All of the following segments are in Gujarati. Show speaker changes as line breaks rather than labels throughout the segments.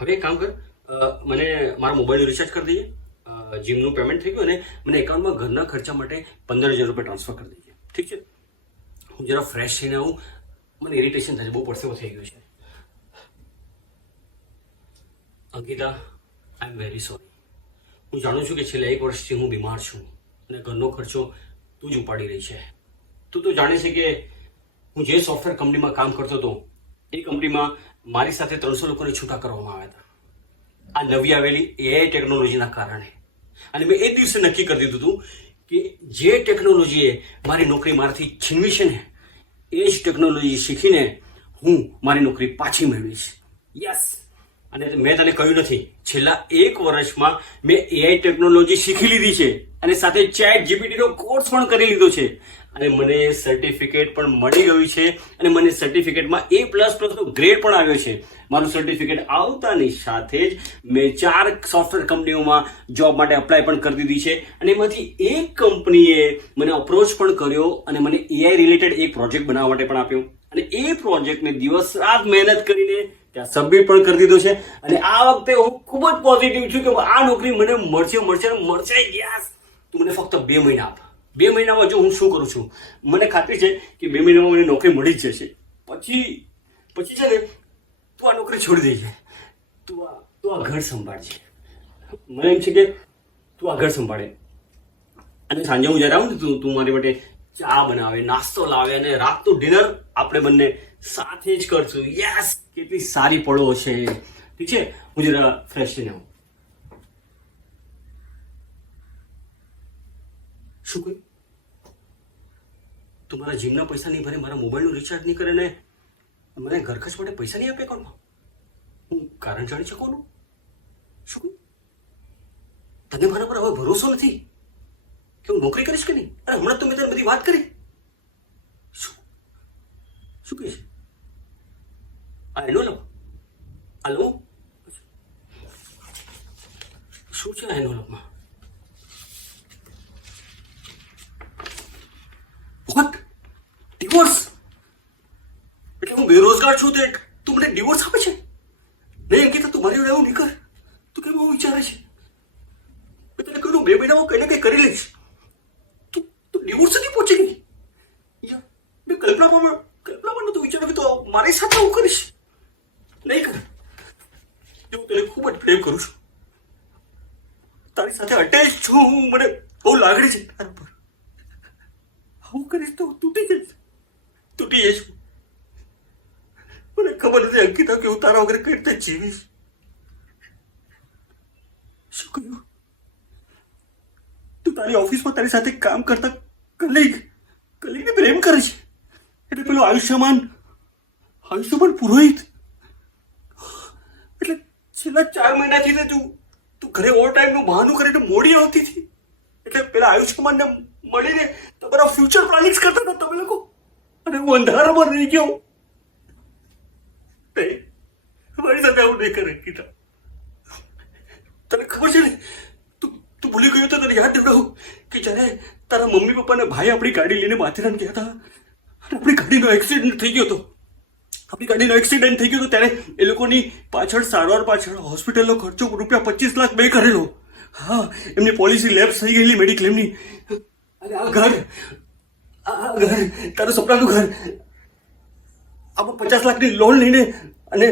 હવે એક કામ કર મને મારા મોબાઈલનું રિચાર્જ કરી દઈએ. જીમનું પેમેન્ટ થઈ ગયું અને મને એકાઉન્ટમાં ઘરના ખર્ચા માટે પંદર હજાર રૂપિયા ટ્રાન્સફર કરી દઈએ. ઠીક છે? હું જરા ફ્રેશ થઈને આવું. મને ઇરિટેશન થશે બહુ પરસેવો થઈ ગયો છે. Ankita I am very sorry હું જાણું છું કે છેલ્લા એક વર્ષથી હું બીમાર છું અને ઘરનો ખર્ચો તું જ ઉપાડી રહી છે. તું તો જાણે છે કે હું જે સોફ્ટવેર કંપનીમાં કામ કરતો હતો એ કંપનીમાં મારી સાથે ત્રણસો લોકોને છૂટા કરવામાં આવ્યા હતા. આ નવી આવેલી એઆઈ ટેકનોલોજીના કારણે. અને મેં એ દિવસે નક્કી કરી દીધું હતું કે જે ટેકનોલોજીએ મારી નોકરી મારાથી છીનવી છે ને, એ જ ટેકનોલોજી શીખીને હું મારી નોકરી પાછી મેળવીશ. યસ અને મેં તને કહ્યું નથી, છેલ્લા એક વર્ષમાં મેં એઆઈ ટેકનોલોજી શીખી લીધી છે અને સાથે ચેટ જીપીટીનો કોર્સ પણ કરી લીધો છે. અને મને સર્ટિફિકેટ પણ મળી ગયું છે અને મને સર્ટિફિકેટમાં એ પ્લસ પ્લસનો ગ્રેડ પણ આવ્યો છે. મારું સર્ટિફિકેટ આવતાની સાથે જ મેં ચાર સોફ્ટવેર કંપનીઓમાં જોબ માટે અપ્લાય પણ કરી દીધી છે અને એમાંથી એક કંપનીએ મને અપ્રોચ પણ કર્યો અને મને એઆઈ રિલેટેડ એક પ્રોજેક્ટ બનાવવા માટે પણ આપ્યો. અને એ પ્રોજેક્ટને દિવસ રાત મહેનત કરીને ત્યાં સબમિટ પણ કરી દીધો છે. અને આ વખતે હું ખૂબ જ પોઝિટિવ છું કે આ નોકરી મને મળશે મળશે મળશે યસ તું મને ફક્ત બે મહિના આપ બે મહિનામાં જો હું શું કરું છું? મને ખાતરી છે કે બે મહિનામાં મને નોકરી મળી જ જશે. પછી પછી છે ને, તું આ નોકરી છોડી દેજે. તું આ તું આ ઘર સંભાળજે. મને એમ છે કે તું આ ઘર સંભાળે. અને સાંજે હું જ્યારે આવું ને તું તું મારી માટે ચા બનાવે, નાસ્તો લાવે અને રાતનું ડિનર આપણે બંને સાથે જ કરશું. યસ કેટલી સારી પળો હશે. ઠીક છે? હું જરા ફ્રેશ થઈને આવું. શું કહ્યું? તું મારા જીમના પૈસા નહીં ભરે, મારા મોબાઈલનું રિચાર્જ નહીં કરે ને? મને ઘરખર્ચ માટે પૈસા નહીં આપે એકાઉન્ટમાં હું કારણ જાણી શકું શું કહ્યું? તને મારા પર હવે ભરોસો નથી કે હું નોકરી કરીશ કે નહીં? અરે, હમણાં તો મેં તને બધી વાત કરી. શું? શું કહે છે? આ એનો લો. હલો શું છે આ એનો લોમાં? ડિવોર્સ એટલે હું બેરોજગાર છું તે. તું મને ડિવોર્સ આપે છે? નહીં અંકિતા તું મારી જોડે એવું નહીં કર. તું કેમ એવું વિચારે છે? મેં તને કહ્યું, બે મહિનામાં કંઈ ને કંઈ કરી લઈશ. તું તું ડિવોર્સ સુધી પહોંચી ગઈ? મેં કલ્પનામાં કલ્પનામાં નતું વિચાર્યું કે તો મારી સાથે હું કરીશ. નહીં કર. હું તને ખૂબ જ પ્રેમ કરું છું. તારી સાથે અટેચ છું હું. મને બહુ લાગણી છે તારા પર આવું કરીશ તો તૂટી જઈશ. તૂટી જઈશ મને ખબર નથી, અંકિતા કે હું તારા વગર કઈ રીતે જીવીશ? શું કહ્યું? તું તારી ઓફિસમાં તારી સાથે કામ કરતા કલીગ કલીગને પ્રેમ કરે છે. એટલે પેલો આયુષ્યમાન આયુષ્યમાન પુરોહિત. એટલે છેલ્લા ચાર મહિનાથી ને તું તું ઘરે ઓવર ટાઈમનું બહાનું કરીને મોડી આવતી હતી. એટલે પેલા આયુષ્યમાનને મળીને તમારા ફ્યુચર પ્લાનિંગ્સ કરતા હતા તમે લોકો. અને હું અંધારામાં રહી ગયો. મારી સાથે આવું નહીં કરે ગીતા. તને ખબર છે ને? તું તું ભૂલી ગયો તો તને યાદ દેવડાવું કે જ્યારે તારા મમ્મી પપ્પાને ભાઈ આપણી ગાડી લઈને માથેરાન ગયા હતા અને આપણી ગાડીનો એક્સિડન્ટ થઈ ગયો હતો. આપણી ગાડીનો એક્સિડન્ટ થઈ ગયો હતો ત્યારે એ લોકોની પાછળ સારવાર પાછળ હોસ્પિટલનો ખર્ચો રૂપિયા પચીસ લાખ બે કરેલો. હા એમની પોલિસી લેપ્સ થઈ ગયેલી મેડિક્લેમની. અરે આ ઘર આ ઘર, તારું સપનાનું ઘર. આમાં પચાસ લાખની લોન લઈને અને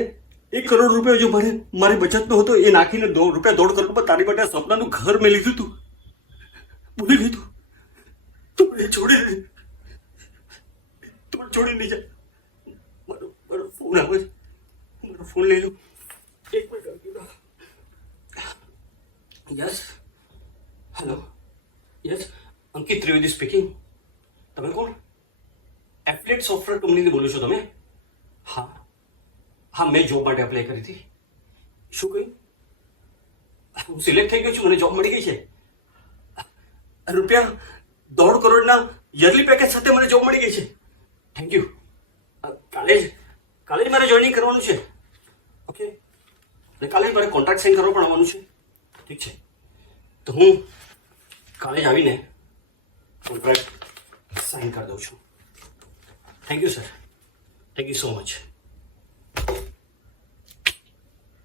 એક કરોડ રૂપિયા જો મારે મારી બચતનો હતો, એ નાખીને દોઢ રૂપિયા દોઢ કરોડ રૂપિયા તારી માટે સપનાનું ઘર મેં લીધું તું. ભૂલી ગઈ તું. તું છોડી દે. તું છોડી નહીં જા. મારો મારો ફોન આવે ફોન લઈ લો. એક minute yes hello yes Ankit Trivedi speaking તમે કોણ? એપ્લેટ સોફ્ટવેર કંપનીથી બોલો છો તમે? હા. હા, મેં જોબ માટે એપ્લાય કરી હતી. શું કહ્યું? હું સિલેક્ટ થઈ ગયો છું, મને જોબ મળી ગઈ છે. રૂપિયા દોઢ કરોડના યરલી પેકેજ સાથે મને જોબ મળી ગઈ છે. થેન્ક યુ કાલે જ કાલે જ મારે જોઈનિંગ કરવાનું છે. ઓકે અને કાલે જ મારે કોન્ટ્રાક્ટ સાઇન કરવા પણ આવવાનું છે. ઠીક છે. તો હું કાલે જ આવીને કોન્ટ્રાક્ટ સાઇન કરી દઉં છું. Thank you sir thank you so much